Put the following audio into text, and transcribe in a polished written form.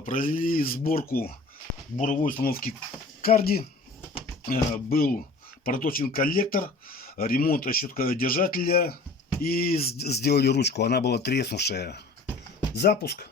Провели сборку буровой установки Карди. Был проточен коллектор, ремонт щеткодержателя и сделали ручку. Она была треснувшая. Запуск.